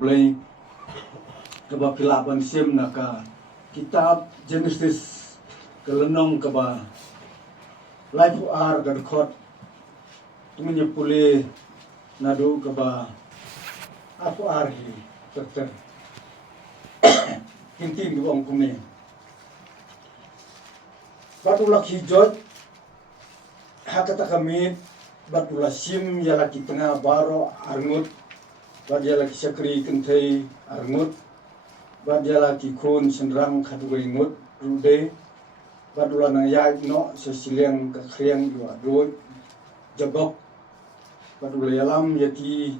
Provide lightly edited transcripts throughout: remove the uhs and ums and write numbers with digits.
blay kaba pilaban sim naka kitab Genesis kelenong kaba life ar gadkot tumunya pule nadu kaba aku arhi ter kintin di wong kumi batulak hijot hakata kami batula sim yala ki tengah baro arngut bad yala ki sakri kentai arngut bad yala ki kun sendrang khadugai ngut rude badula nang yai no sesiliang ka kriang dua doi jabok badula yalam yaki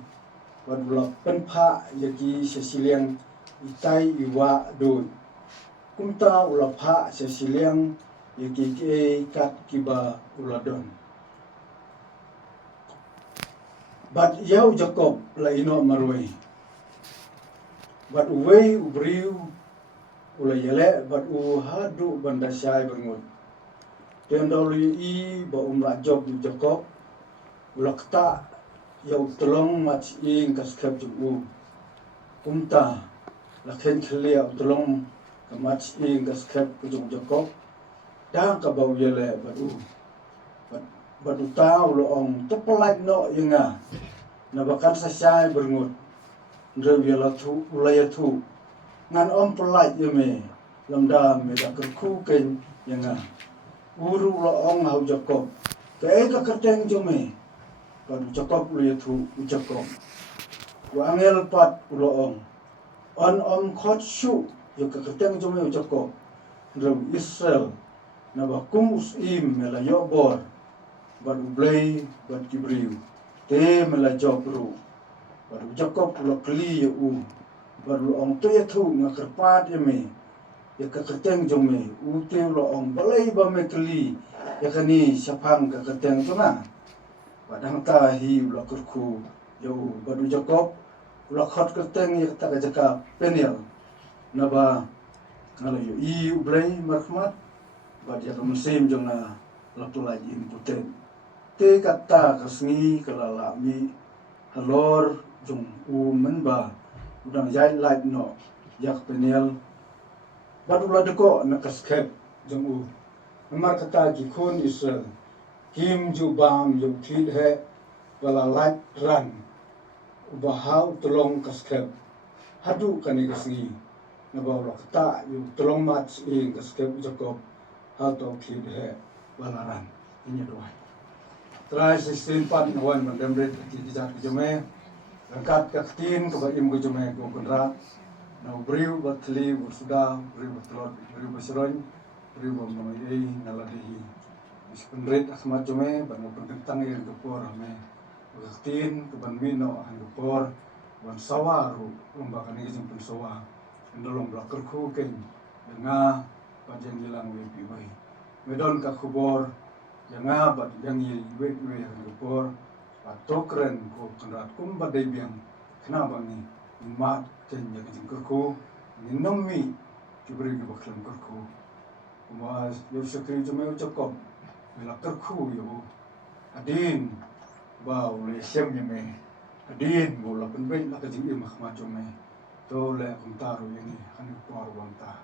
badula penpa yaki sesiliang itai iwa doi kumta ula pha sesiliang yaki ke kat kiba uladon bad yau Jacob la ino marway bad uwei ubriu ula yele bad u hadu banda syai berngut tendolu i ba umra job di Jacob ula kta yau tolong mat ing kaskap ju umta la khen khlia tolong mat ing kaskap ju Jacob dang ka bau yele badu tau lo ong tepelai no yenga na bakan sasai berngut ndrew yela thu ulaya thu ngan om pelai yeme lamda me da kerku ken yenga uru lo ong hau Jacob ke ka kerteng jome badu Jacob ulaya thu Jacob wa angel pat lo ong on om khot shu yo ka kerteng jome Jacob ndrew Israel na bakum usim mela yobor badu blay bad kibriu te mela jobru badu Jacob lo kli u badu ong to yathu ngakerpat yeme ya ka keteng jome u te lo ong balai ba me kli ya kani sapang ka keteng tuna padang ta hi lo kerku yo badu Jacob lo khot keteng ya ta ka jaka penel naba ngalo yo i blay marhmat bad ya musim jona lo tulai imputen te kata kasngi kalalami halor jung menba udang jai light no yak penel badula deko nakaskep jung namar kata jikun Israel kim ju bam ju thid he bala light ran ubahau tolong kaskep hadu kani kasngi nabaw kata yu tolong mat ing kaskep Jacob hau to thid he bala ran ini doa try 16 part nawan mandemret kijat kijome angkat kaktin ke im kijome ko konra na briu batli sudah briu batlot briu basron briu mamai naladi ispendret asmat jome ban pentang yang kepor me kaktin ke ban mino han kepor ban sawaru umbakan ini jempun sawa ndolong blakar ku ken denga panjang hilang wepi bai medon ka kubor yang abat yang iwet yang gopor patokren ko kenrat kum badai biang kenapa ni mat ken yang jengkerku ni nomi kibri ke baklan kerku mas yo sekri jome Jacob mela kerku yo adin bau le sem yeme adin bola penben la kajing mahmat jome to le kuntaru ini kan por wanta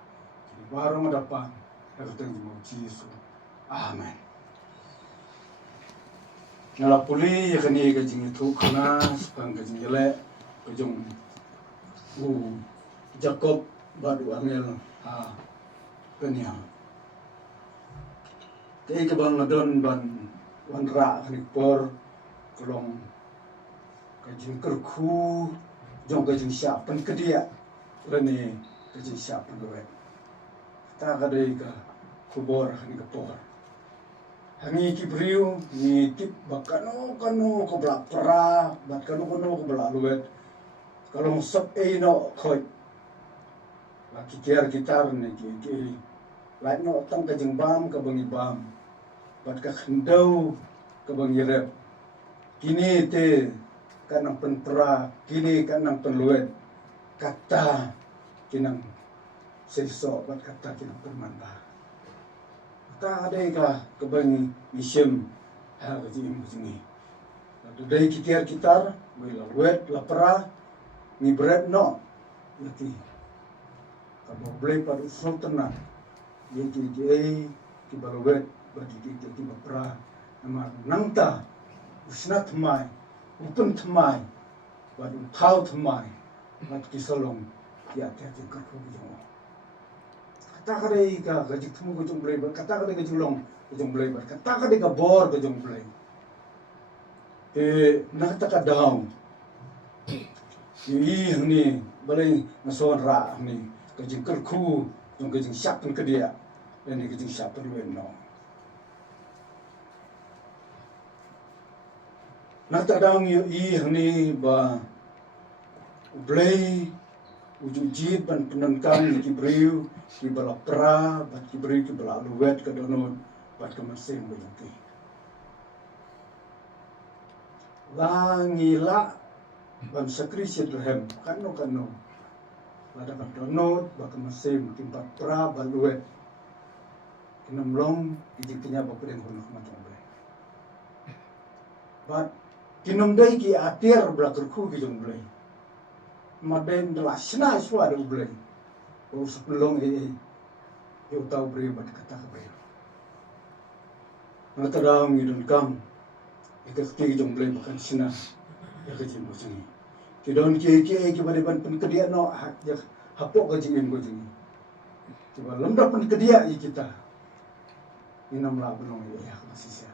baru mendapat ketemu Yesus amen ngala puli yakani kajing itu kana sepang kajing yele kajung Jacob badu angel penia tei kabang ngadon ban wanra kani por kolong kajing kerku jong kajing siapan kedia rene kajing siapan doe ta kadai ka kubor kani kepor hangi kibriu ni tip bakano ko blak pra bakano ko blak luet kalau sop no khoi la kitar ne ki lai no tang ka jengbam ka bangi bam bat ka khendau ka bangi rep kini te kanang pentra kini kanang penluet kata kinang seso bat kata kinang permanta ta adai ka kebangi isim ha ka jim sini dai kitar wila wet la pra ni bread no yati kabo blay par sultana yati jay ki balwet badi ti bapra nama nangta usna thmai upun thmai badu thau thmai mat ki salong ki atya ti ka khu jo kata kare ka gajik thmu ko jong blay kata kare ka julong ko jong blay kata kare ka bor ko jong blay nakata ka down yi ni balai nason ra ni ka jing ker khu jong ka jing sap kan ka dia ni ka jing sap tu no nakata down yi ni ba blai uju jit ban penan kam ki briu ki bala pra bat ki briu ki bala luwet ka donot bat ka masem ba ki langila ban sakri sidrahem kano lada ka donot ba ka masem ki bat pra ba luwet kinam long kijiknya ba pren ko nak matong ba bat kinam dai ki atir bla kerku ki jong blai maden de la sna swa de blai o sepelong yo tau bre bat kata ka bre ngata daw ngi dun kam ikati jong blai bakan sna ya ka jin bojini ki don ki bade ban pen kedia no ya hapok ka jin bojini coba lemda pen kedia kita inam la belong ya masih sia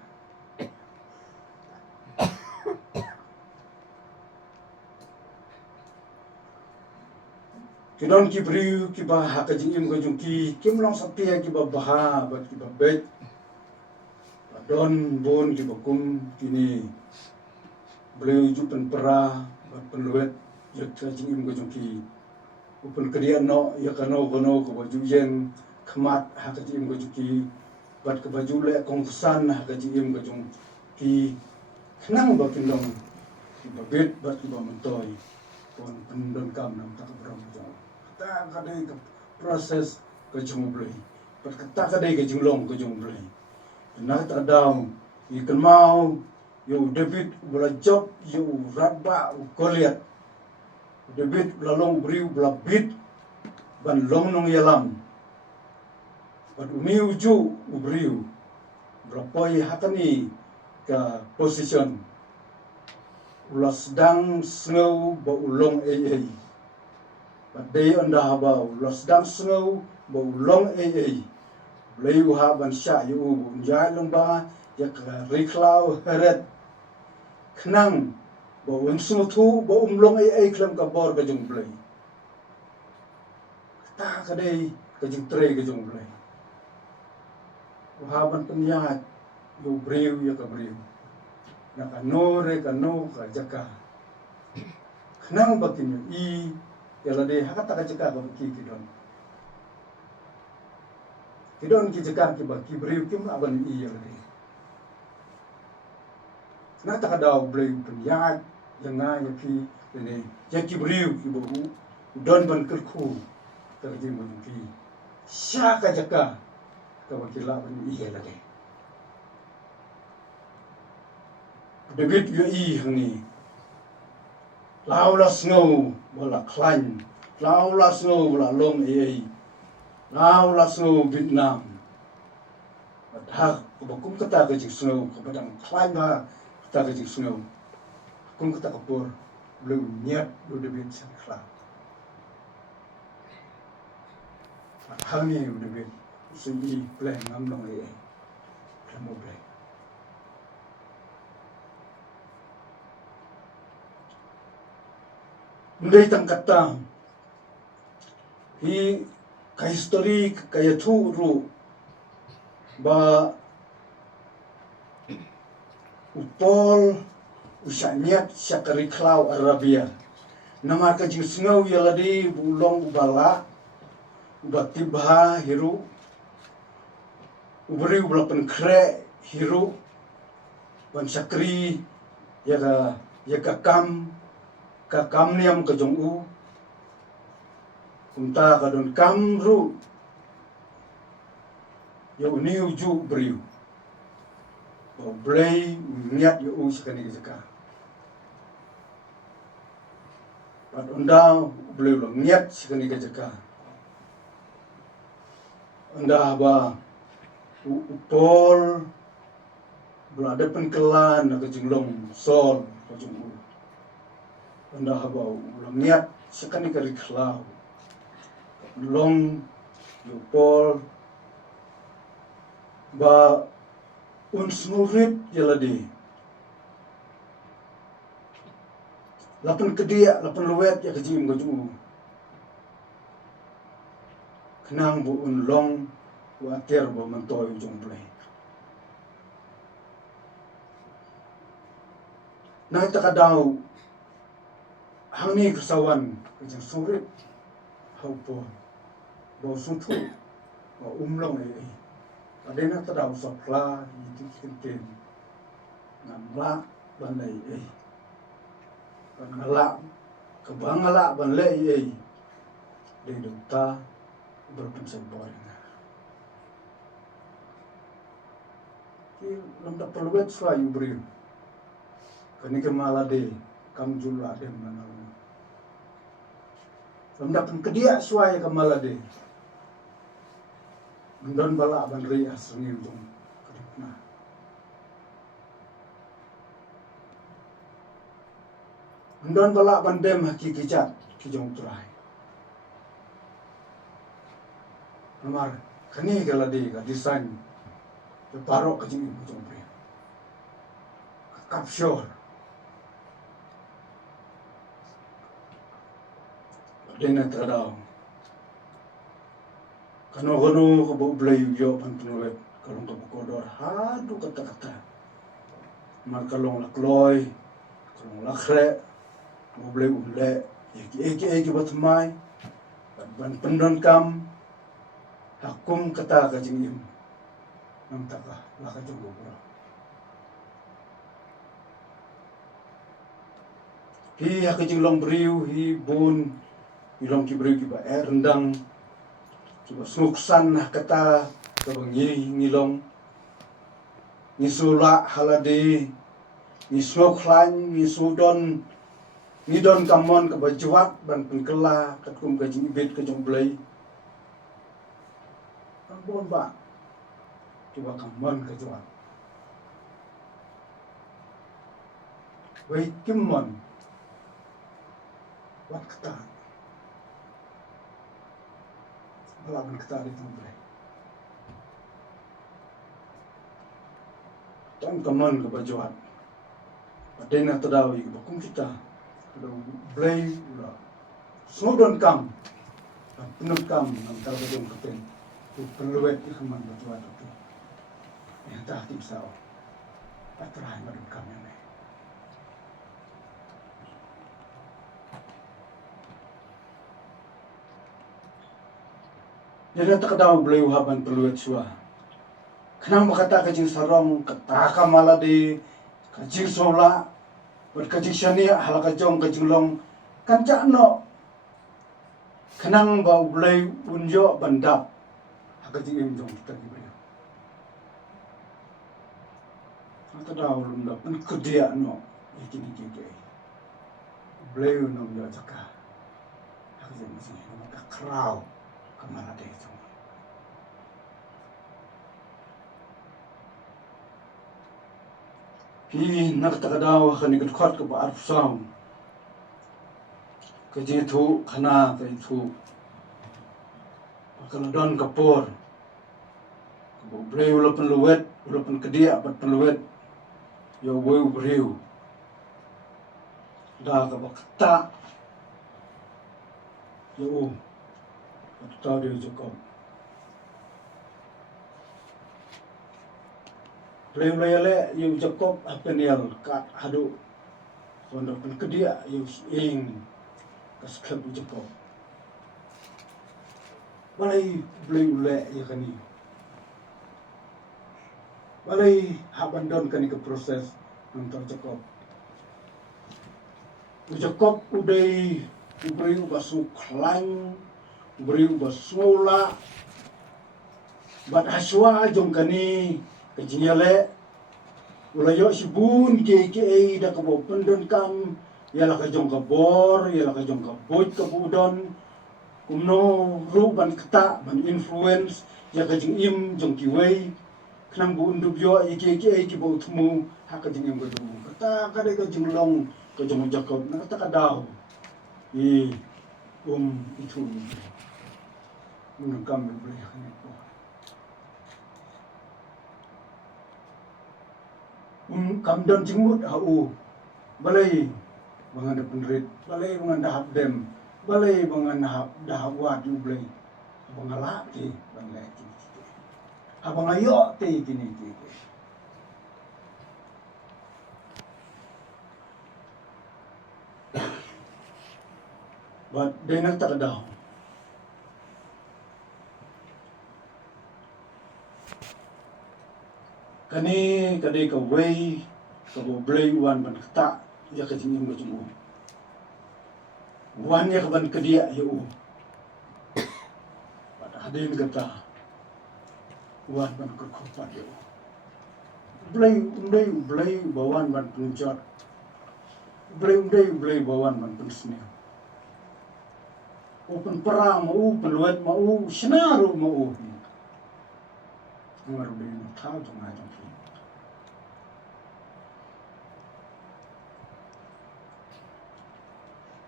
kidon ki briu ki ba ha ka jing ko jung ki kim long sapia ki ba ha ba ki ba bet don bon ki ba kum kini briu ju pen pra ba pen luet ya ka jing ko jung ki upun krian no ya kano ko ba ju yen khmat ha ka jing ko jung ki bat ka ba ju le kong san ha ka jing ko jung ki khnang ba kin dong ki ba bet ba ki ba mentoy pon pendon kam nam ta ka bram jong ta kadai ka proses ke jung blai pat ta kadai ke jung long ke jung blai na ta daw ikan mau yo David bla job yo radba goliat David bla long briu bla bit ban long nong yalam bat miu ju briu bla poi hakani ka position ulas dang snow ba ulong but day on the haba los dang snow bo long lay ha ban sha yu ja long ba ya ka riklau heret knang bo un snu thu bo long klam ka bor ka jung blai ta ka dei ka jing tre ka jung blai ha ban penya yu breu ya ka breu na ka no re ka no ka jaka knang ba kin yala de hakata ka jika ba ki kidon ki jika ki ba ki briu kim aban yala de na ta ka daw bleu pen ya nga ya ki ne ya ki briu ki ba don ban ker khu ka ji mo ki sha ka jaka ka ba ki la ban yala de David yo hani Laula snow bola klan, laula snow bola long laula snow Vietnam. Dah kum kata ke snow ke padang klan ba kata ke snow. Kum kata ke por belum niat do de bit sakla. Hal ni do bit sini plan ngam long Kamu plan. Ndai tang kata hi ka history ka thu ru ba upol usanyat syakari klau Arabia nama ka jing sngau yaladi bulong ubala ubatibha hiru ubri ublapan kre hiru ban syakri ya ka kam niam ka jong u kumta ka don kam ru yo niu ju briu bo blay niat yo u sakani jaka Bat undang boleh ulang niat sekali kerja. Anda ba upol berada penkelan ke jenglong sol ke jenglong. Anda ba ulang niat sekali kali kelau. Long upol ba unsmurit jaladi. Lapan kedia, lapan luwet ya kejim keju. Kenang bu unlong watir bu mentoy ujung play. Nah takadaw hangi kesawan kejang surit haupon bau suntu bau umlong ai. Adena tadaw sapla itu kinten ngamla bandai ai. Bangalak kebangalak banlei ai. Di duta berpensemporan. Lamda peluet suai beri. Kani kemalade kam jula dem manal. Lamda penkedia suai kemalade. Mendon bala ban ri asring jong kedipna. Mendon bala ban dem hakiki jat ki jong turai. Nomor kani galade ga desain parok ke jing jong bre. Kapsyor. Dena tradao. Kano-kano ko blay yo pantunulet kalong kabukodor hadu kata-kata. Mar kalong lakloy, kalong lakre, blay ule, eki batmay, ban pendon kam, hakum kata ka jingim. Nam taka lakajong gobra. Hi hakajing long briu, hi bun, ilong kibriu kiba rendang, kiba suksan kata kabangi ngilong, ngisula halade, ngisuklan, ngisudon, ngidon kamon kebajuat ban pengkela katkum kajing ibet kajong blay. Ambon ba, kiba kamon kajuat. Wai kimon, wat kata. Malaman kita di tempat. Tan kaman kebajuan. Padena tadawi bakum kita. Ada blay ula. Snodon kam. Penut kam nam tabadong katen. Perluet ikaman bajuan itu. Yang tak timsau. Atrahan madun kam yang ni. Jadi takdaw beliau haban peluit sua. Kenang makata kajing sarong kataka maladi kajing sola berkajing syani halakajong kajing long kancano. Kenang bau beliau unjo bandap hakajing imjong kita beliau. Takdaw lumda pen kedia no ikin ikin. Beliau nom yo jaka. Hakajing masih nom kakrau. Kemana deh itu? Hi nak takadaw kani kedkot ke baar pusam. Keji itu kana ke itu. Kaladon kapur. Boleh ulapan luwet, ulapan kedia pat peluet. Yo weu beriu. Dah ke bakta. Yo. Tahu dia cukup. Play-play yung cukup apa ni al kat hadu. Kondo pun kedia yung ing kasklub cukup. Balai play-play ya kani. Balai habandon kani ke proses nonton cukup. Cukup udai ubri ubasuk lang. Beri basula bat haswa jong kani kejingale ulayo sibun ke da kabo pendon kam ialah ka jong ka bor, ialah ka jong ka boj ka budon, kumno ru ban kata ban influence ya ka jing im jong ki wei knang bu undu byo iki bu tmu ha ka jing im ka jong kata ka de ka jing long ka jong jakob na kata ka daw i itu mengkam boleh kan ko kam don jingmut au balai bangan da penrit balai bangan da hab dem balai bangan da wat yu balai bangala ti bangai ti abang ayo ti kini ti but day nak tak daw kani kadai ka wei ka bo blai wan ban kata ya ka jingim ka jungo wan ya ka ban kedia ya pada hadin kata wan ban ka khopa ya blai bawan ban punjat blai bawan ban pensne open perang mau peluat mau senaru mau ngaru de tahu jong ajong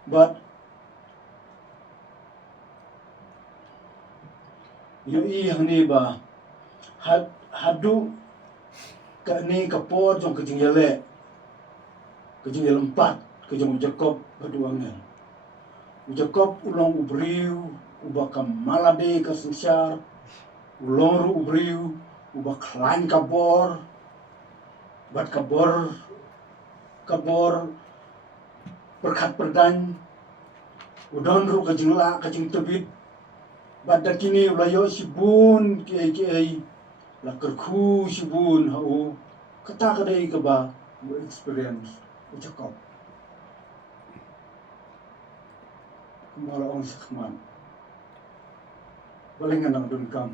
but yo hani ba hadu ka ni ka por jong ke jing yale ke jing yale 4 ke jong Jakob baduangan Jakob ulong ubriu ubakam malade ka sensar ulong ru ubriu ubak lain kabor bat kabor perkat perdan udon ru ka jing tebit badak kini ulayo sibun kiai la kerku sibun hau kata kadai ka ba experience Jakob kumala ong sakman balingan ang dun kam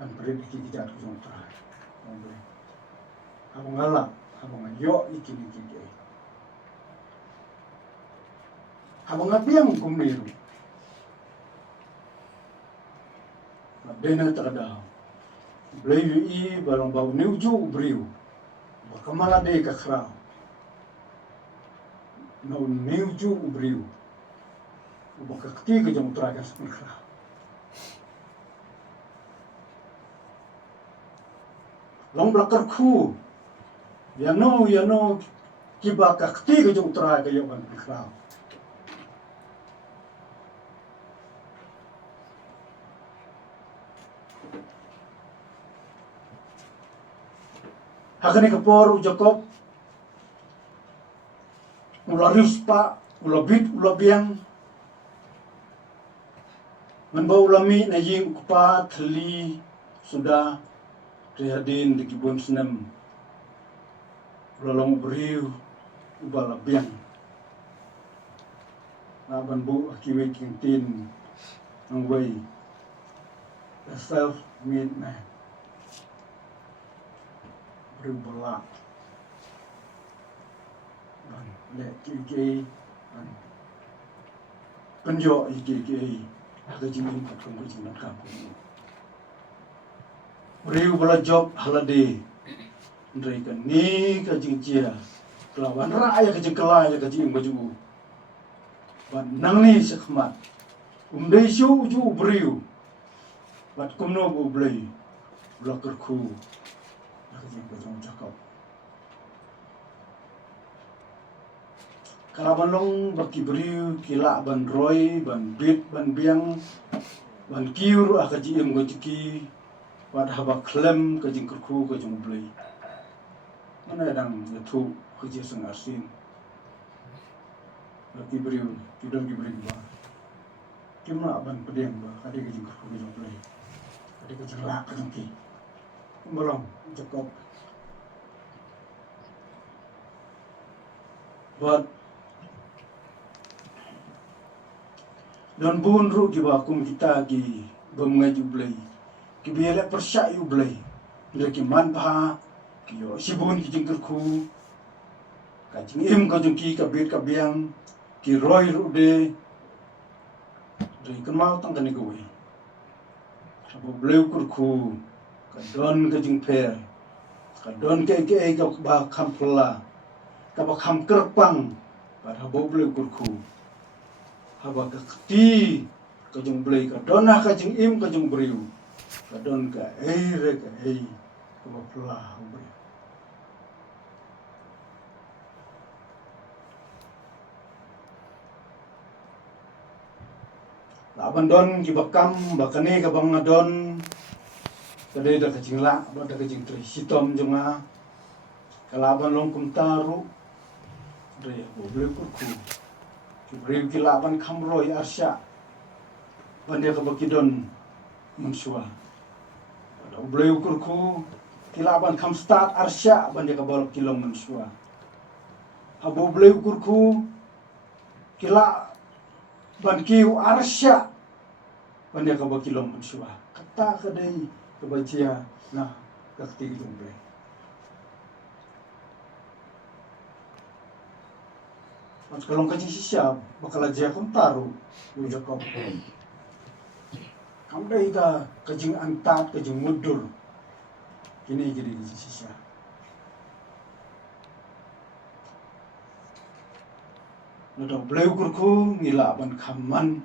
ang prediki kita at kusong tahan habang ala habang ayo ikini habang abiyang kumiru Dena takada blayu i balong bau niuju briu bakamala de kakra no niuju briu bakakti ke jong traga sakra long blakar khu yano kiba kakti ke jong traga yawan kakra Hakani kapor Jakob ularius pa ulabit ulabiang manbau ulami na ying kupa thli sudah rihadin di kibun senam ulalong beriu ubalabiang laban bu akiwe kintin ang way the self-made man berbelak dan lek kiki dan penjok kiki ada jingin kat kongko jingan kampung beriu bela job halade ndrai kan ni ka jingcia kelawan raya ka jingkelai ka jing baju ban nang ni sekhmat umdai shu ju beriu bat kumno bu blai blakerku Jakob. Kalaban long baki beriu kila ban roy ban bit ban biang ban kiur akaji em gojiki wad haba klem kajing kerku kajing blai mana dang tu kerja sengasin baki beriu tidak diberi ba kimla ban pedeng ba kadi kajing kerku kajing blai kadi kajing lak kajing ki belum Jakob but don bun ru ki ba kum kita ki bemngaju blai ki biela persya yu blai ndre ki man pha ki yo sibun ki jingker khu Kajing im kajung ki kabit kabiang ki roy rude dari kenal tang kani gawe. Sabu bleu kurku kadon kajing per kadon ke ka ba kam pula ka ba kam kerpang pada habu bleu kurku haba ka kti kajing bleu kadon kajing im kajing breu kadon ka air ka ei ka ba pula breu. Laban don ki bakam bakane ka bang adon kadai da kajing la ba da kajing tri sitom jonga kalaban long kum taru re bo bleu kurku ki breu ki laban kamroi arsya bande ka bakidon mansua da bleu kurku ki laban kam start arsya bande ka bolok kilong mansua habo bleu kurku kila ban kiu arsya bande ka bakilong mansua kata kadai kebacia nah kakti jumble. Mas kalau kaji siap bakal aja kon taru uja kau. Kamu dah ida kajing antat kajing mudur. Kini jadi di sisa. Nado bleu kurku ngilaban kaman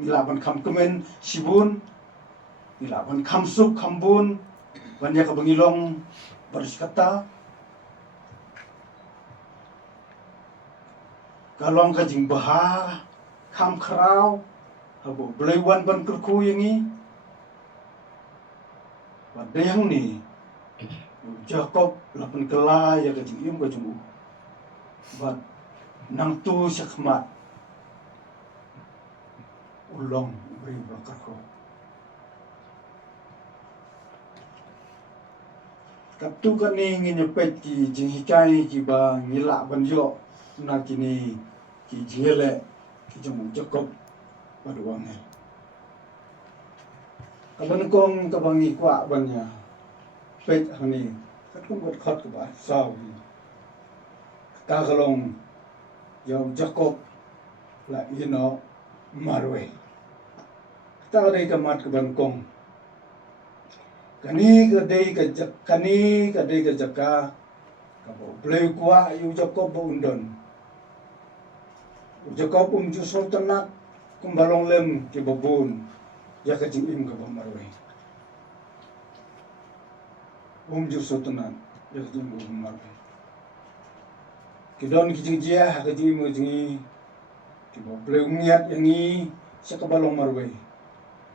ngilaban kam kemen sibun ngilaban kam suk kambun banyak kabangilong bersikata kalong kajing baha kam kerau habo bleuwan ban kurku yangi wadayang ni Jakob lapan kela ya kajing im kajing bat nang tu syakmat ulong beri bakarko katu kani nginyepet ki jinghikai ki ba ngilak banjo na kini ki jingele ki jemu Jakob paduange kaban kong kabangi kwa banya pet hani katung buat khat ke ba saw ta kalong yang Jakob la ino marwe ta dei kamat ke bangkong kani ke dei ke kani ke dei ke jaka ka bo bleu kwa yu Jakob bo undon Jakob ju sultanat kumbalong lem ke babun ya ka jing im ka marwe ju sultanat ya ka jing bo marwe kidon kijing jia hakaji mo jingi kibo bleu ngiat yangi sakabalong marwe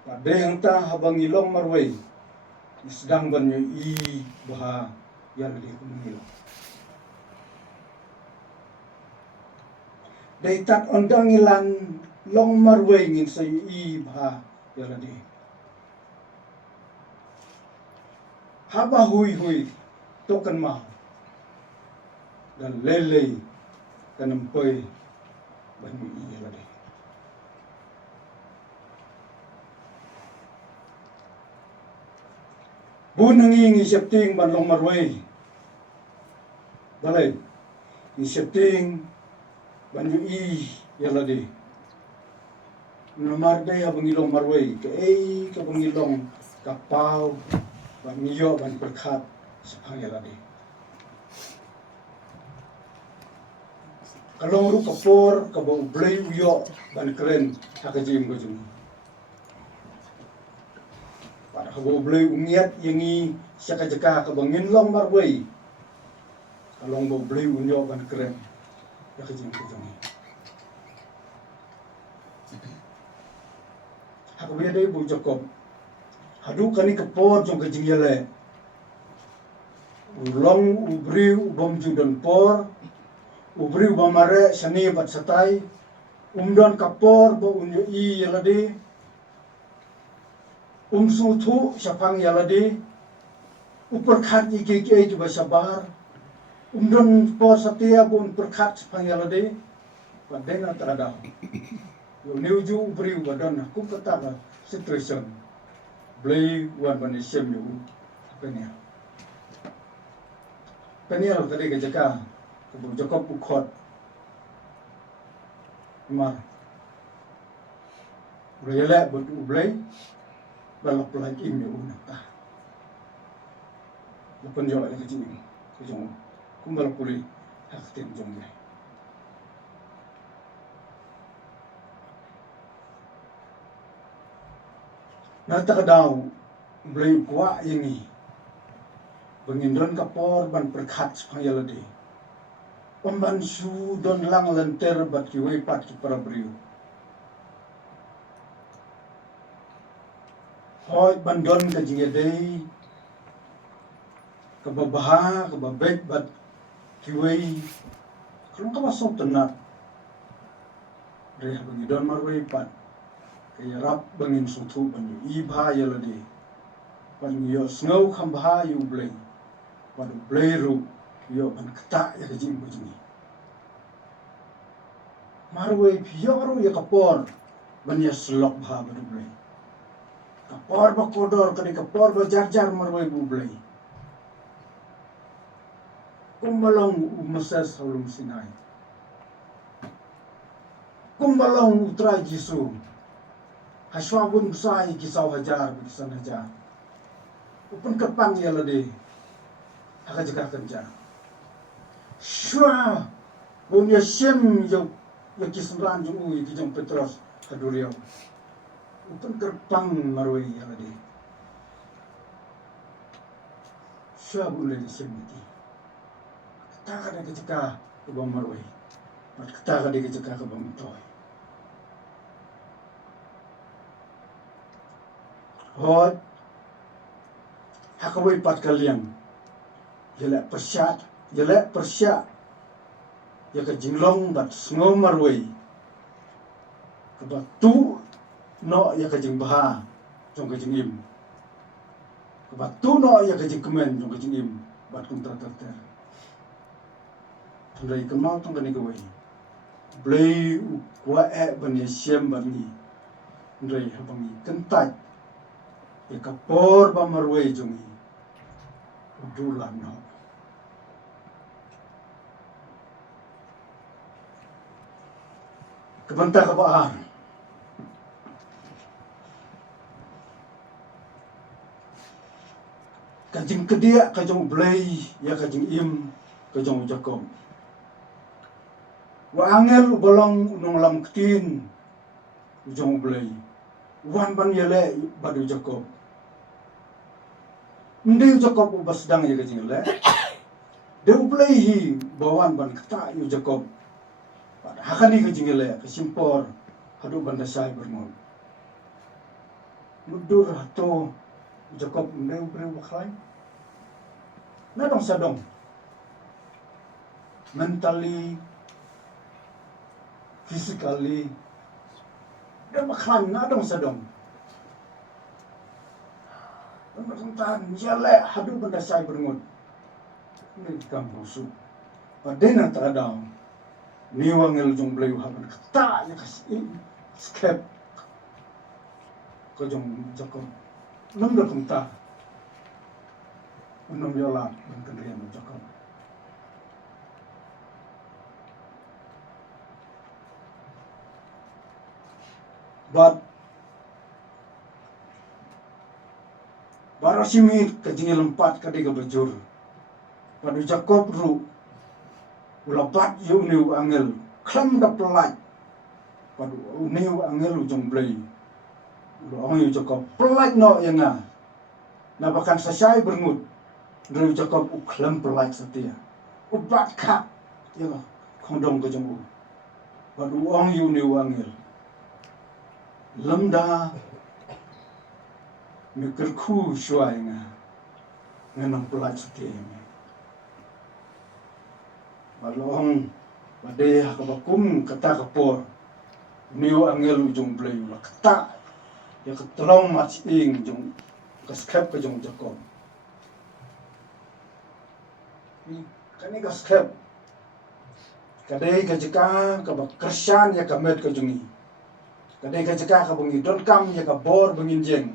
pade hangta habang ilong marwe sedang banyo i baha yang di kumilo daitat ondang ilan long marwe ngin sa i baha yang di haba hui hui tokan ma dan lele kanempoi banyu iya lade bunangi ngi septing ban long marwei balai ngi septing banyu i ya lade nomar dai abang ilong marwei ke ka bangilong kapau ban niyo ban berkat sepang ya lade kalong ru kapor kabau blei uyo ban keren hakajim gojung pada kabau blei ungiat yangi syaka-jaka kabangin long marwei kalong bau blei uyo ban keren hakajim gojung hakabiya dai bu Jakob hadu kani kapor jong kajing yale ulong ubri ubom judan por ubri ubamare sani bat satai umdon kapor bo unyo i yalade suthu syapang yalade uperkhat ike ju basabar umdon por satia bo uperkhat syapang yalade padena terada yo neuju ubri ubadon ku kata situation blei wan banisem yo penia tadi kejaka Kebun Jacob ukot mar rele but ublay balap like im yo unata lepan yo le kecil kejong kumbal puli hak tim jong le nata kadau ublay kwa ini bengindon kapor ban perkhat sepayalade Pemban su don lang lenter bat kiwe pat ki para brio. Hoy bandon ka jingedei ka babaha ka babet bat kiwe kalung ka masong tenat. Reh bagi don marwe pat kaya rap bangin sutu banyu ibha yalade. Pan yo snow kambha yu blay. Pan blay ru yo ban kata ya kajim bujini marwe piyoru ya kapor ban ya slok bha badublay kapor ba kodor kadi kapor ba jar marwe bublay kumbalong umasas hulum sinai kumbalong utrai jisu haswabun sai kisau hajar bisan hajar upun kepang ya lade haka jika kerja Shua punya sem yang kisemran jung ui di jung Petros kaduriau. Upun kerpang marwai alade. Shua boleh sem itu. Kita kada keceka ke bang marwai. Kita kada keceka ke bang toy. Hot hakawai pat kalian. Jelek persyat jelek persyak ya ke jinglong bat sngo marway ke batu no ya ke jing baha jong ke jing im ke batu no ya ke jing kemen jong ke jing im bat kum ter tandai kemau tong kani gawai blay kwa ban ya siam ban ni ndai habang kentai ya kapor ba marway jong ni udulan no Kebentar kebaan kajing kedia kajong blay ya kajing im kajong jakom wa angel bolong nong lam ketin ujong blay wan ban yele badu jakom ndi jakom ubas dang ya kajing le de blay hi bawan ban kata yu jakom hakani ke jingele ke simpor hadu banda sai bermol mudur hato Jacob ndeu breu bakhlai na dong sadong mentally physically dia bakhlai na dong sadong Tentang jale hadu banda sai bermol ni kampusu padena tradang niwangel jong blay haban kata ya kasi skep ko jong Jacob nom da kumta unom yola ban kendrian Jacob but baro simit kajingil empat kadiga bejur padu Jacob ru ulapat yu niu angel klam da pelaj padu niu angel ujong blay ong yu Jacob pelaj no yanga na bakan sasai bermut niu Jacob uklam pelaj setia ubat kak yanga kondong ke jong padu ong yu niu angel lemda mikir ku shuai nga nganong pelaj setia balong badai hakabakum kata kapor niu angel ujung blay kata ya ketelong macing jung kaskep ke jung Jacob kani kaskep kadai kajeka kabak kersan ya kamet ke jungi kadai kajeka kabangi don kam ya kabor bengin jeng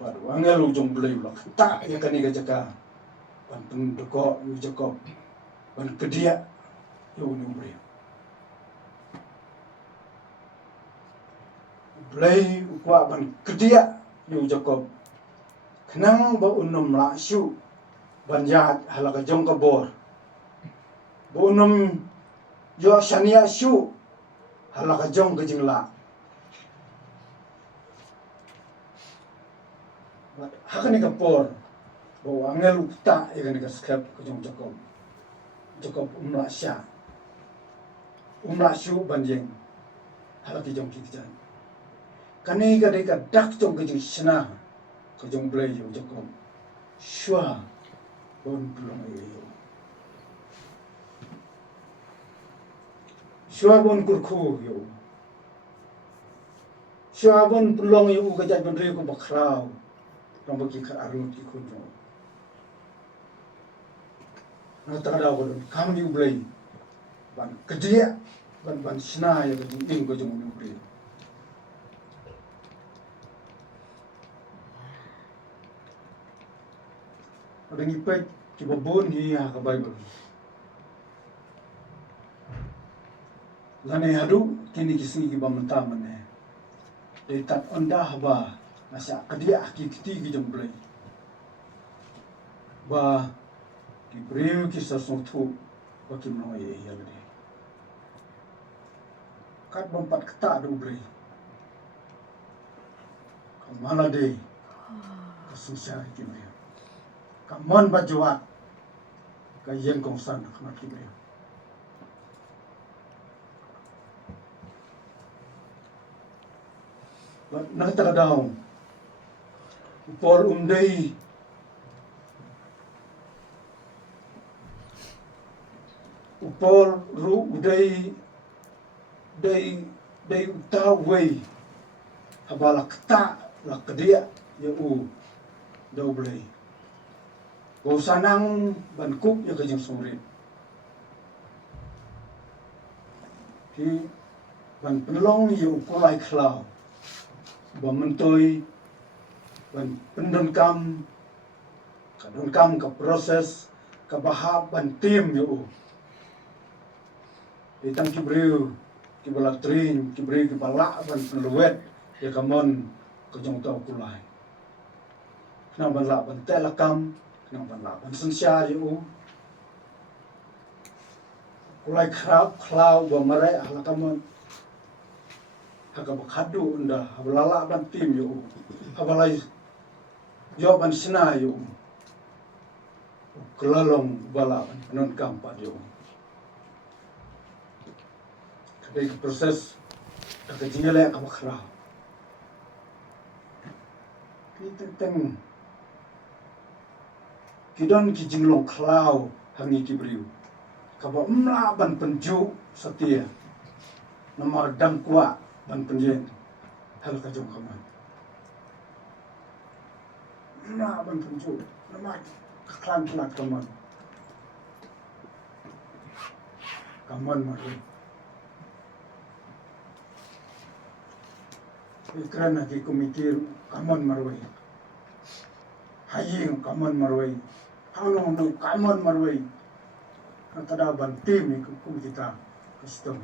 baru angel ujung blay kata ya kani kajeka pantun deko yu Jacob ban kedia yo ni bre blai kwa ban kedia yo Jacob kenang ba unum la shu ban jahat halaka jong ka bor ba unum yo shania shu halaka jong ka jingla hakani ka por ba angel ukta yakani ka skep ka jong Jacob umla sha umla shu ban jeng halaki jong ki jan kani ka de ka dak jong ka jing shna ka jong blai yo Jacob shwa bon belong yo shwa bon kurku yo shwa bon belong yo ka jan ban re ko bakrao rong bagi ka arut ki kun yo na ta da ko kam yu blai ban kedia ban shna ya ka ding ko jong yu blai Orang ipet ki babon hi ha ka Bible. Lane hadu kini kisi ki bamenta mane. Dei tat onda haba nasa kadia ki kiti ki jomblai. Ba ki breu ki sasothu ba ki noi ya gede. Kat bompat keta do blai. Kamala dei kasusah ki blai. Kamon bajuat ka yen kong san khamat ki blai. Nak tagadaw por umday upor ru uday day utaway habalak ta lakdia ya u doblay o sanang bankuk ya kajang sumrit ki ban penlong ya ukulay klaw ba mentoy ban pendon kam ka proses ka bahab ban tim yo itang kibreu ki balatrin kibreu ki balak ban peluet ya kamon ka jong taw kulay nang ban la ban telakam nang ban la ban sensyar yo kulay krab klaw ba mare halakamon haka bakadu unda habalala ban tim yo habalai yo ban sina yo kelalong bala non kampa yo kadai proses ka jingale ka bakra kita teng kidon ki jinglong klau hangi kibriu ka ba mla ban penju setia nomor dang kwa ban penjen hal ka jong kaman na ban penju nama klan kaman maru ikran lagi komite kaman marwai haying kaman marwai hanong no kaman marwai kada ban tim ku kita custom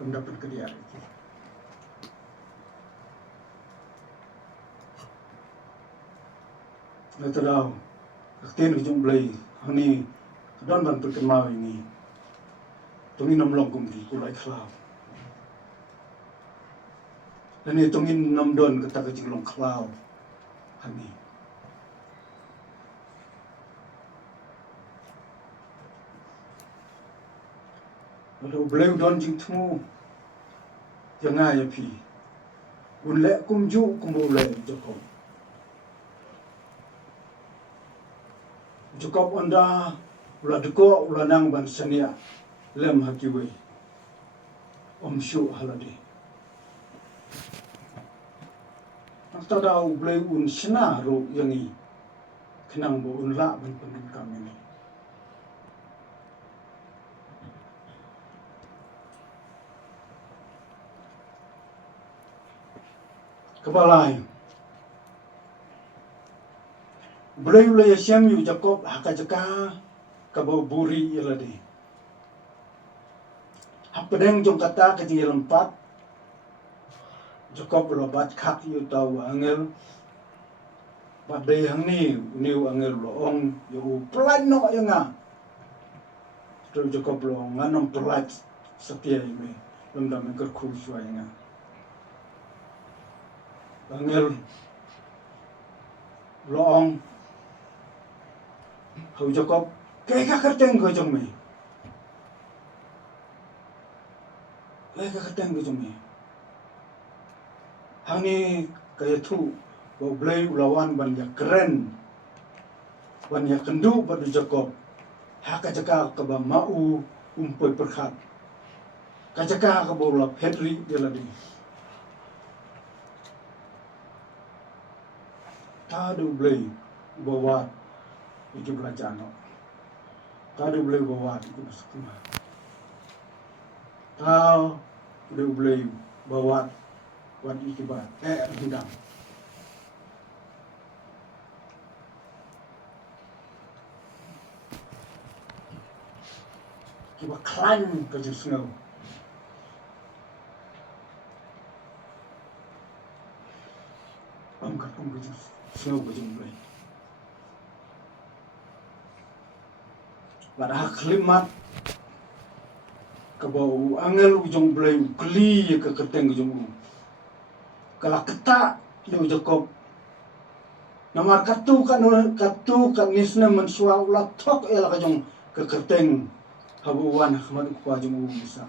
mendapat kedia Natadaw, aktin kejung blay, hani kadon ban perkemau ini, tungin namlong kumti kulai kelaw. Dan ini tungin namdon kata kejinglong kelaw, hani. Lalu blay don jing temu, jangan ya pi, unlek kumju kumbulai Jacob. Jacob anda ulah deko ulah nang ban sania lem hakiwe syu halade tada blai un sna ro yangi kenang bo un la ban pendun kami kebalai blai ula yasiam yu Jacob hakajaka kabau buri iladi. Hapedeng jong kata kejing lempat. Jakob lobat kak yu tau angel. Badai hang niu angel loong yu pelai no yang Terus Jakob loong nganom pelai setia ime. Lemda mengker kusua yang Angel loong hau Jakob kaya kerteng ko jong me. Kaya kerteng ko jong me. Hang ni kaya tu bau blay ulawan ban ya keren. Ban ya kendu badu Jakob. Haka jaka ka ba mau umpoy perkhat. Kajaka ka bau lap Henry diladi. Tadu blay bawa iki belajar no. Tadu blay bawa iki masuk rumah. Tadu blay bawa wan iki ba hidang. Kiba klan ka snow. Ang katong ka snow ka blay. Pada klimat kabau angel ujung blay kli ka keteng ujung. Kala keta yu Jakob. Namar katu kan nisna mensua ulat tok ela kajong ka keteng habuan Ahmad ku ajung bisa.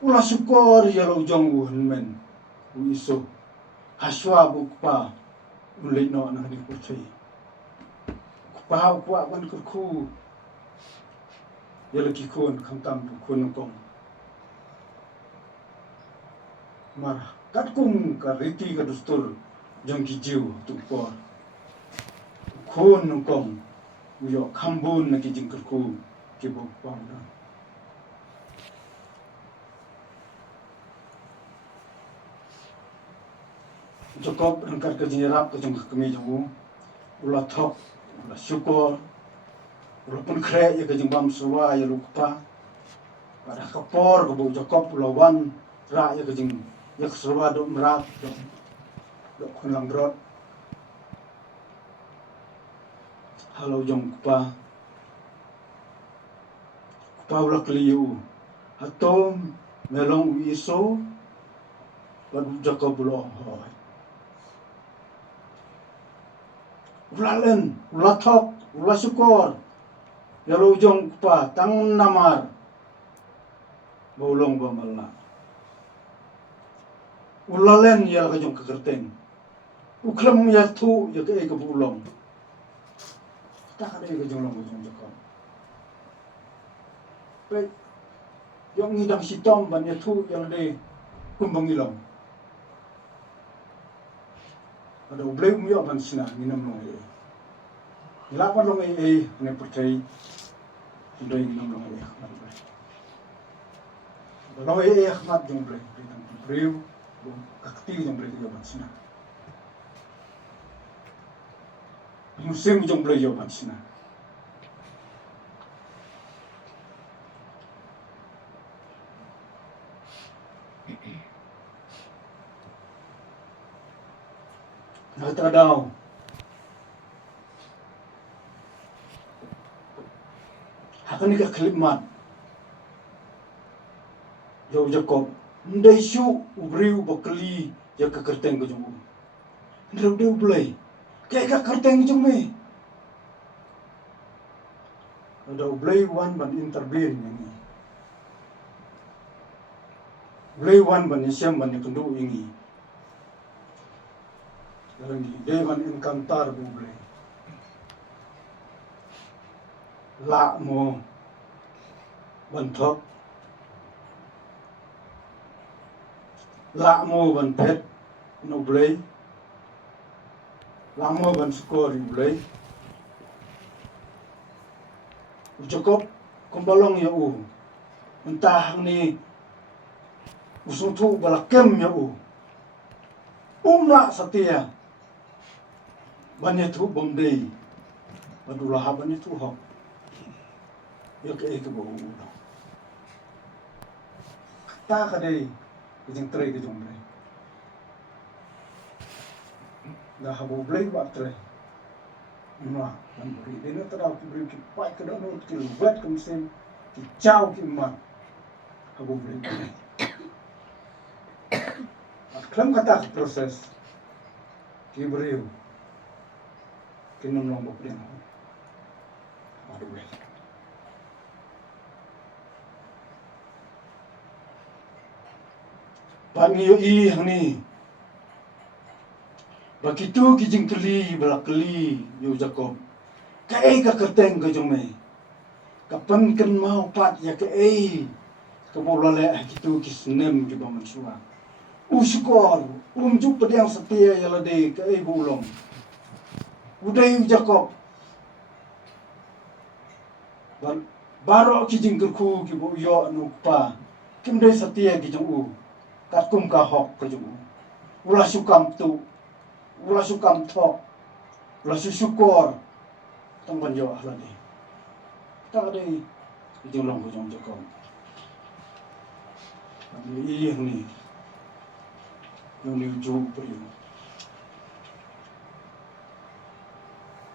Ulah syukur ya lo ujung men. Iso haswa bukpa ulit no na di kursi. Kupa ban kurku. Ya lagi kun kamtam kun kong. Marah katkum ka riti ka dustur jang kijiu tupor. Kun kong uyo kambun na kijing kurku kibok pangda. Jakob angkat ke jinirap ke jang kami jangu. Ulah thok, ulah syukur. Walaupun kre ya kejeng bam suwa ya lupa pada kapor kebu Jakob lawan ra ya kejeng ya kesuwa dok merak dok kunlang brot halau jong kupa ulah keliu atom melong iso pada Jakob loh hoy ulah len ulah thok ulah syukur ya ujung pa tang namar bolong bamala ulalen ya kajong kekerteng uklam ya tu ya ke bulong tak ada kajong long kajong Jakob pe yung ngidang sitom ban ya tu yang de kumbang ilong ada ublay umyo ban sina nginam long ilapan long ne percaya sudah inam long Ahmad. Long Ahmad jong blay tang priu kakti jong blay jaban sina. Musim jong blay jaban sina. Natadaw akan ika klimat jauh Jakob ndai syu ubriu bakli ya ka kerteng ko jong ndeu blay kaya ka kerteng jong me ada blay wan ban intervene ini blay wan ban isyam ban kendu ingi lagi dewan encantar bu blay la mo bantok la mo ban pet no blay la mo ban skor blay Jakob kumbalong ya entah ni usung tu balakem ya umra setia banyak tu bangdei badulah banyak tu hok ya ke ke bo ulo ta ka dei jing tre ke jong bre da habo blei ba tre ma man bri de no tra ki bri ki pai ka no ki wet kum sem ki chao ki ma habo blei at klam kata proses ki bri ki no no mo bri no aduh pan yo I hani begitu kijing keli belakeli yo Jacob kai ka kerteng ka jome kapan kan mau pat ya kai ka bola le gitu kisnem ki baman suwa uskor juk pediang setia ya lade kai bolong udai Jacob baro kijing kerku ki bo yo nupa kimdai setia ki jong katum ka hok ka jong ula sukam tu ula sukam thok ula susukor tong ban yo halani ta dei jong long ko jong Jacob ani ni yo ni ju pri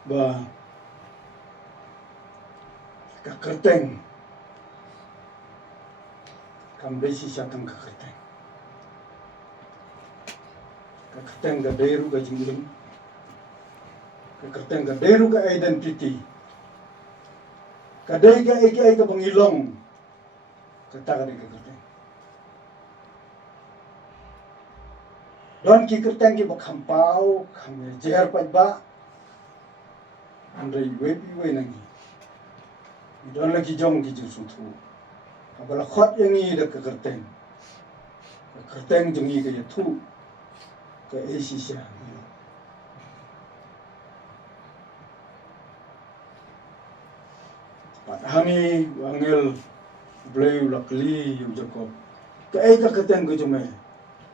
ba ka kerteng kam desi satang ka kerteng ga deru ga jingling ka kerteng ga deru ga identity ka dei ga ai ga pangilong ka ta ga ka kerteng don ki kerteng ki bakhampau kham jer pa ba andai we nangi don lagi jong ki jing su thu abala khot yangi da ka kerteng jong I ga ya thu ka esi sya padahani angel bleu lakli yu Jacob ka ka kerteng ga jome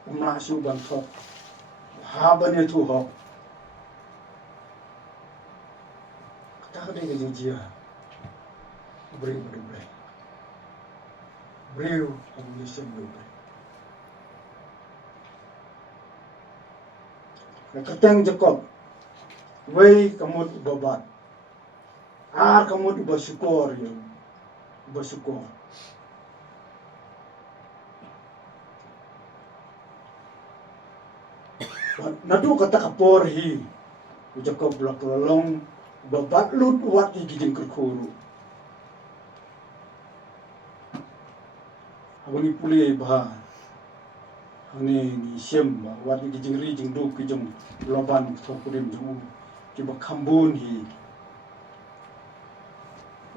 umna su ban thok ha ban thu hok ta ka dei ga jing jia breu abu yesem breu kerteng Jacob wei kamut babat kamut bersyukur ya bersyukur nadu kata kapor hi Jacob blak lolong babat lut wat di gijing kerkuru abang puli bah ani ni siem ba wat di gijing ri jing du ki jong loban thokurim jong ki ba khambun hi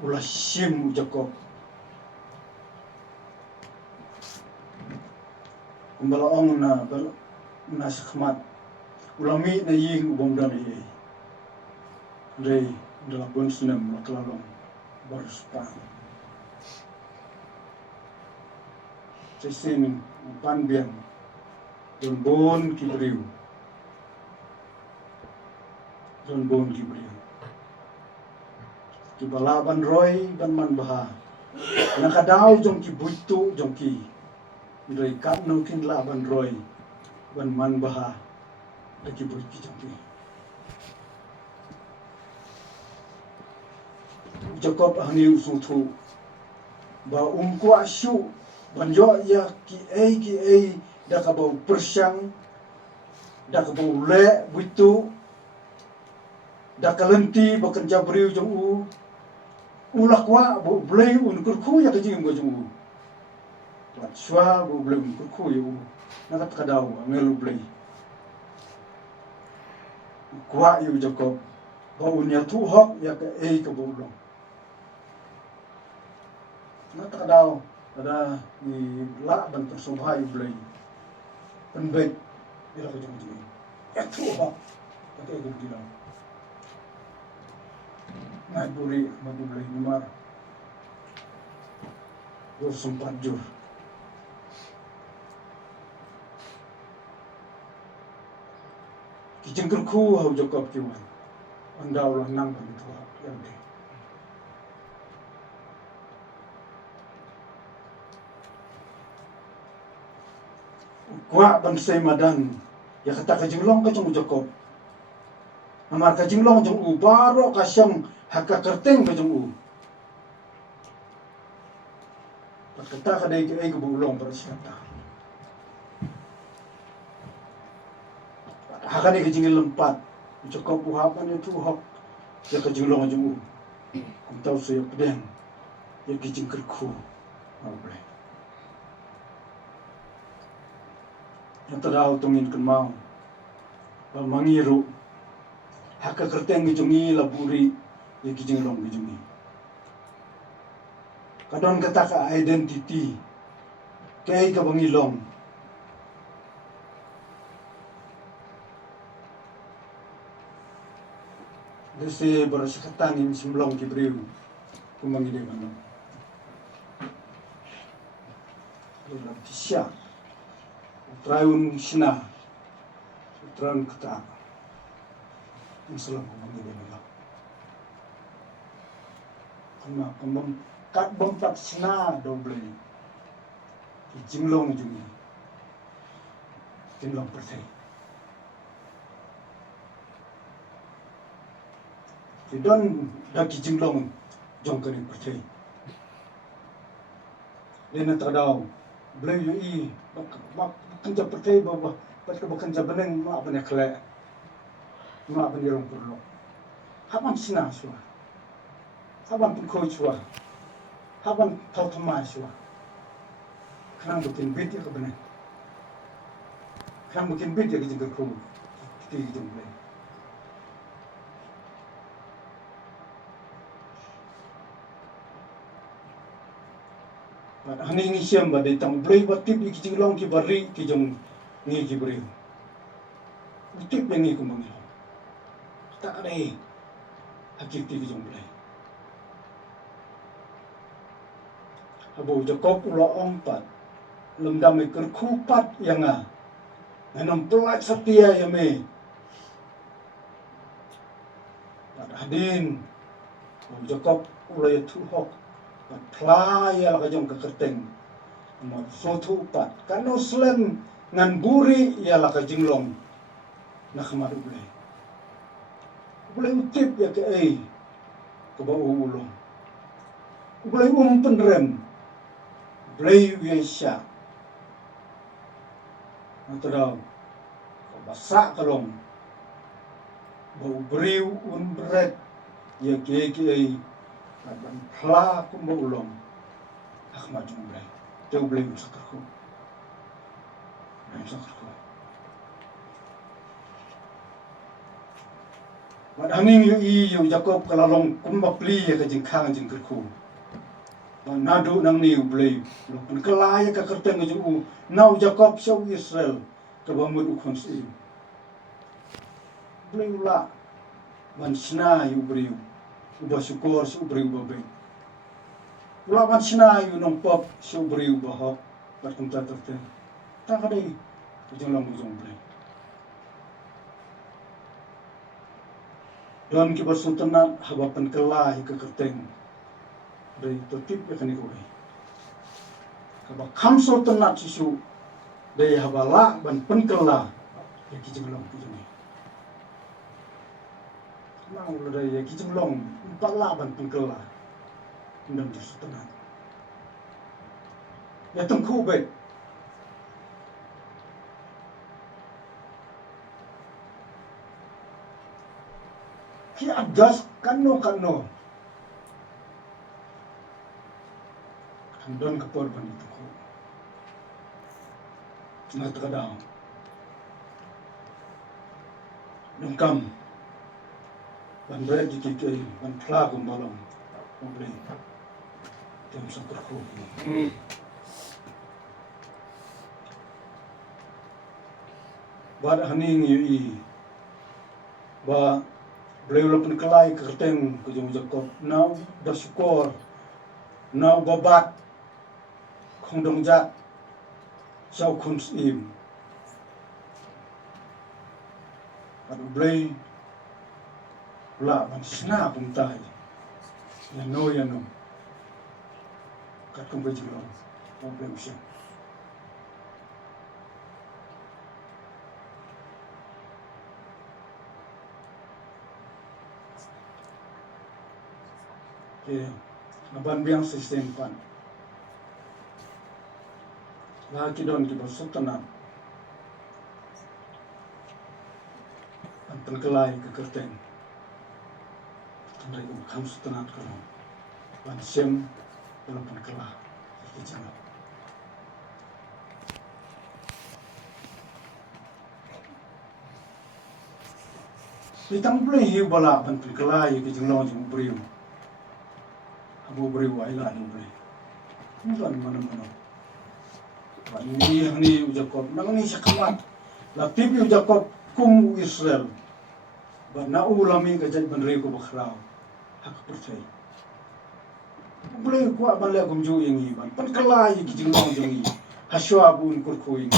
ula siem Jacob kumbala ong na sakhmat ulami na ying ubom dan rei dalam bun sinem maklalong barspan sesin pan biang don bon kibriu ki bala ban roy ban man baha nakadaw jong ki buitu jong ki rei kat no kin la ban roy ban man baha lagi buit ki jong ki Jacob hani usu thu ba ko asu ban yo ya ki ai da ka bau persyang da ka bau le buitu da ka lenti ba kan jabriu jong ulak wa bo blei un kurku ya ka jing go jong wat swa bo blei un kurku yo na ka kadaw ngelu blei kwa yu Jacob ba un ya thu hok ya ka ka bo lo na ka kadaw ada ni la ban persobhai blei penbet ila ko jong jing ya thu hok ka go dilo ngai buri madu blei numar jur sempat jur kijing kerku hau Jacob kiwan andau lah nang ban thu hok yang de Kuak bansai madan ya kata kajinglong kajong Jakob. Amar kajinglong jong u baro kasyang haka kerteng kajong u. Kata kadai ke ai bulong pada siata. Haka ni kajingil lempat. Jakob uhapan itu hok ya kajinglong jong u. Kum tahu saya pedeng ya kijing kerku. Boleh. Yang terdau tungin kemau. Mangiru. Haka kerteng kijungi laburi ya kijing long kijungi. Kadon kata ka identity. Kaya ka bangilong. Desi berasikatan in semblong kibriu. Kumangide mana. Dalam tisya. Utraun sina. Utraun kata. Insalam kumangide mana. Kena kembang kat bompat sina doble. Jimlong jumi. Jimlong percaya. Don daki jimlong jong kering percaya. Lena terdau. Beli yui bak kerja percaya bahwa bekerja beneng mak benek lek. Mak benirong perlu. Haban sina suah. Haban pun suah. Haban tau temai suah. Kenang bikin bit ya kebenar. Kenang bikin bit ya kejaga kru. Kita hidung boleh. Hani ni siam badai tang boleh batip di kijilong ki bari ki jong ni ki beri. Batip yang ni kumang. Tak ada hakiki ki jong boleh. Abu Jakob ulo ompat. Lemdam ikut kupat yang Nanam pelat setia ya me. Hadin. Abu Jakob ulo ya tuhok. Playa lah kajong kekerteng. Amat sotu upat. Kano selen ngan buri ialah kajinglong. Nak madu boleh. Boleh utip ya ke ai. Kebawa ulong. Boleh penrem. Boleh wiesya. Antara basak kalong. Bau beriu berat. Ya ke ai. Dan plah kumba ulong. Ahmad jumlah. Jauh boleh usahaku. Usahaku. Madangin yu Jakob kalalong kumba pli ya kajing kang jing kerku. Nadu nang ni boleh. Lopun kelaya ka kerteng jing u. Nau Jakob syau Israel. Kabamud ukon si. Boleh ulah. Mansna yu beriu. Ubah syukur su beriu babe. Ulawan sina yu nong pop su beriu bahok. Bertum taterte. Tak ada ujung lang ujung boleh. Don ki bersultanat habapan kelai ke kerteng. Dari tertib ya kan ikut. Kabak kam sultanat sisu. Dari habala ban penkela. Ya kijulong kijungi. Nang dari ya kijulong. Empat lah ban penkela. Ndam di sultanat. Ya tengku baik. Ki adas kano. Don keporban itu ko. Ngat kadang. Nungkam. Ban berat di kiki, ban plagum balong. Boleh. Tem sakar ko. Bad haning yu ba boleh ulapun kelai ke kerteng ke jong Jakob. Nau bersyukur. Nau babat. Kondong jat. Syau kun sim. Aduh boleh. Ula ban sina pun tai. Ya no. Kat kong bejulong. Boleh usia. ke naban biang sistem pan la kidon ki bersultanan an penkelai ke kerteng tandai kum kam sultanat kalau ban sem dalam penkelah ke jangan ditang boleh hiu bala ban penkelai ke jenglong jeng beriu abu beriu aila ni boleh bukan mana-mana ni Jacob nang ni sakamat lapip yu Jacob kum Israel ba na ulami ka jad ban ko bakhrao hak percaya boleh kuat ban le kum ju ingi ban pan kalai ki jinglong jingi haswa bun kur kuin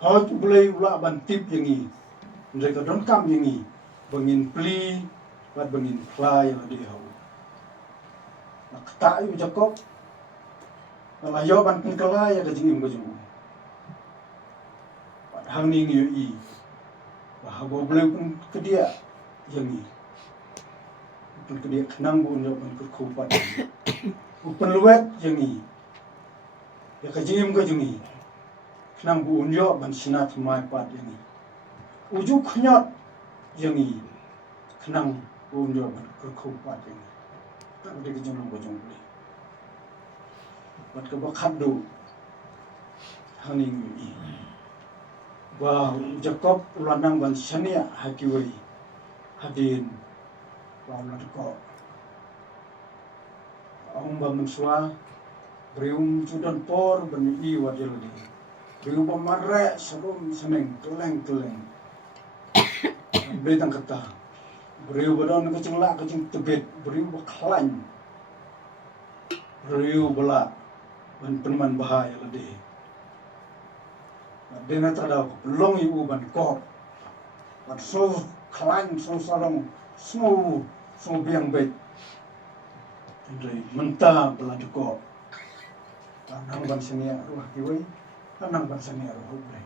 ha boleh ula ban tip jingi ndre ka don kam jingi bangin pli bat bangin klai ade hau nak ta yu Jacob Kalau jawaban pengkala ya kejengim kejemu. Hang ning yu i. Bahwa boleh pun kedia yang i. Pun kedia kenang pun jawaban kerkupat. Pun luwet yang i. Ya kejengim kejemi. Kenang pun jawaban sinat mai pat yang i. Ujuk kenyat yang i. Kenang pun jawaban kerkupat yang i. Tak ada kejengim kejemu boleh. Bat kebakadu haning i wa Jacob ulanang ban sania hakiwai hadin wa uladko ba mensua brium sudan por ban i wa dilodi brium pamarre sabum seneng keleng betang kata brium badon kecing tebet brium baklan brium bala ban peneman bahaya lade. Dena tada long ibu ban kop. Ban so klan so salong so biang bet. Andre mentah belad kop. Nang ban senia ruh kiwai, nang ban senia ruh ubre.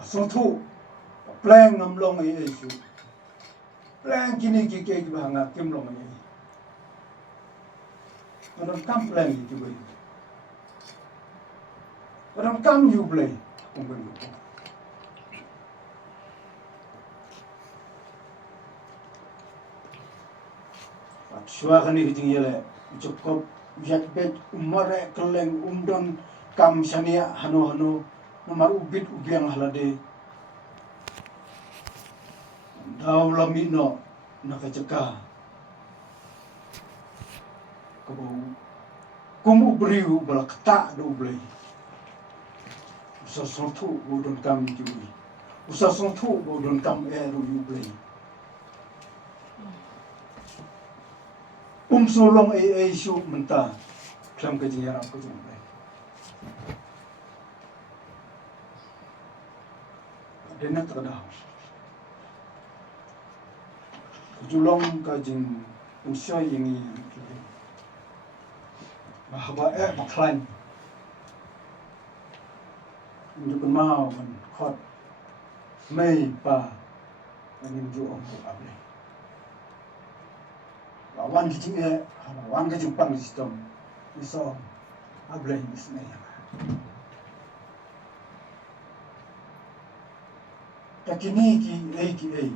So tu pleng ngam long ai su. Pleng kini kike bahanga kim long ai. Orang kam plan itu boleh. Orang kam you boleh. Suara ni kita le cukup jadbet umare keleng undon kam sania hano nomor ubit ubiang halade. Daw lamino nakacaka. Kau kumu beriu balak tak do blai usah sontu bodon kam jui usah sontu bodon kam eru yu blai solong su mentah klam kejian aku jung blai dena terdah julong kajing usia ini bahwa baklan untuk mau kan khot mei pa anin ju om bu able wan kicing wan ke jumpan sistem iso able isne takini ki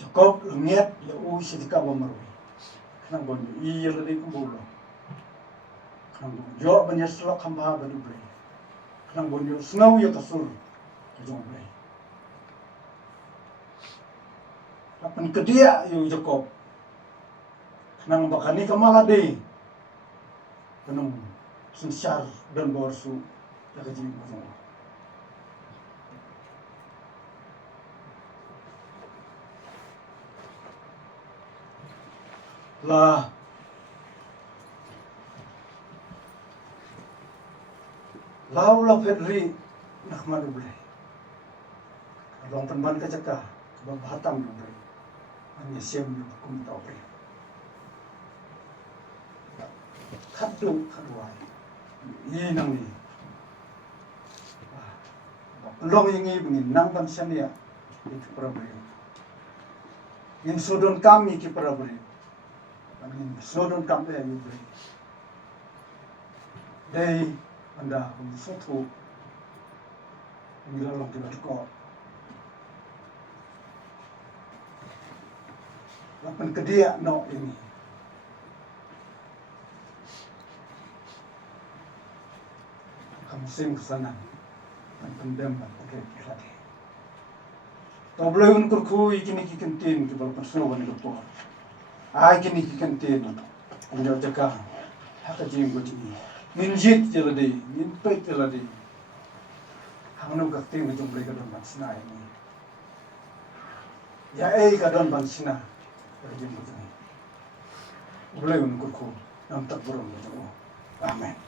Jacob lenget ya sedika bomaru nang bon iya lagi kumbulo nang bon jo banyak selok hamba badu bre nang bon yo snau ya kasur jong bre kapan kedia yo Jacob nang bakani kamalade kanang sensar dan borsu ya kaji mo lah lau la Fedri nakman uble long penban kacaka bahatam uble hanya siam kum tau bre kadwai ini nang ni long yang ibingin nang bansania iki parabri in sodon kami iki parabri angin sodon kami ya ibri dei anda sotu ngira long kita ko lapan kedia no ini kamu sing kesana dan pendem pakai lagi tobloi unkur ku ikini kikentin ke bal persoalan ke por ai kini kikentin anjo jaka haka jinggo jini min jit jelade min pet jelade hangno gakte mo jumbre ka don bansina ini ya ka don bansina jinggo jini tobloi unkur ku nam tak burung amen.